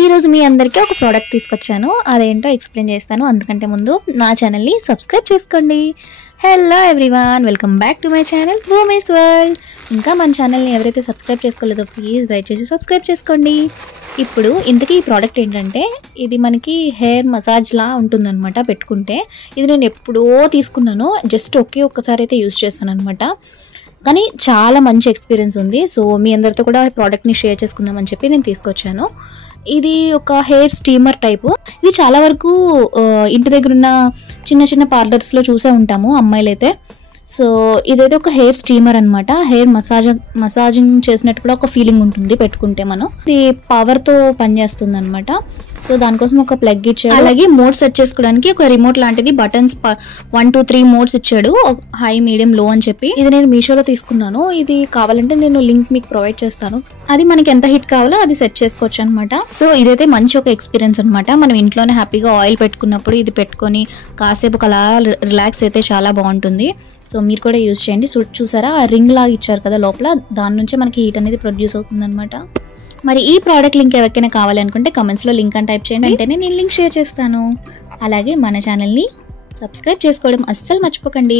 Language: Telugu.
ఈరోజు మీ అందరికీ ఒక ప్రోడక్ట్ తీసుకొచ్చాను. అదేంటో ఎక్స్ప్లెయిన్ చేస్తాను. అందుకంటే ముందు నా ఛానల్ని సబ్స్క్రైబ్ చేసుకోండి. Hello everyone, welcome back to my channel Bhoomi's world. ఇంకా మన ఛానల్ని ఎవరైతే సబ్స్క్రైబ్ చేసుకోలేదో ప్లీజ్ దయచేసి సబ్స్క్రైబ్ చేసుకోండి. ఇప్పుడు ఇంతకీ ఈ ప్రోడక్ట్ ఏంటంటే, ఇది మనకి హెయిర్ మసాజ్లా ఉంటుందన్నమాట పెట్టుకుంటే. ఇది నేను ఎప్పుడో తీసుకున్నాను, జస్ట్ ఒక్కసారి అయితే యూజ్ చేస్తాను అనమాట. కానీ చాలా మంచి ఎక్స్పీరియన్స్ ఉంది. సో మీ అందరితో కూడా ప్రోడక్ట్ని షేర్ చేసుకుందామని చెప్పి నేను తీసుకొచ్చాను. ఇది ఒక హెయిర్ స్టీమర్ టైపు. ఇది చాలా వరకు ఇంటి దగ్గర ఉన్న చిన్న చిన్న పార్లర్స్లో చూసే ఉంటాము అమ్మాయిలు అయితే. సో ఇదైతే ఒక హెయిర్ స్టీమర్ అనమాట. హెయిర్ మసాజింగ్ చేసినట్టు కూడా ఒక ఫీలింగ్ ఉంటుంది పెట్టుకుంటే మనం. ఇది పవర్తో పనిచేస్తుంది అనమాట. సో దానికోసం ఒక ప్లగ్ ఇచ్చాడు. అలాగే మోడ్ సెట్ చేసుకోవడానికి ఒక రిమోట్ లాంటిది, బటన్స్ 1 2 3 మోడ్స్ ఇచ్చాడు, హై మీడియం లో అని చెప్పి. ఇది నేను మీషోలో తీసుకున్నాను. ఇది కావాలంటే నేను లింక్ మీకు ప్రొవైడ్ చేస్తాను. అది మనకి ఎంత హిట్ కావాలో అది సెట్ చేసుకోవచ్చు అనమాట. సో ఇదైతే మంచి ఒక ఎక్స్పీరియన్స్ అనమాట. మనం ఇంట్లోనే హ్యాపీగా ఆయిల్ పెట్టుకున్నప్పుడు ఇది పెట్టుకొని కాసేపు అలా రిలాక్స్ అయితే చాలా బాగుంటుంది. సో మీరు కూడా యూజ్ చేయండి. చూసారా ఆ రింగ్ లాగా ఇచ్చారు కదా లోపల, దాని నుంచే మనకి హీట్ అనేది ప్రొడ్యూస్ అవుతుంది అనమాట. మరి ఈ ప్రోడక్ట్ లింక్ ఎవరికైనా కావాలనుకుంటే కమెంట్స్లో లింక్ అని టైప్ చేయండి, వెంటనే నేను లింక్ షేర్ చేస్తాను. అలాగే మన ఛానల్ని సబ్స్క్రైబ్ చేసుకోవడం అస్సలు మర్చిపోకండి.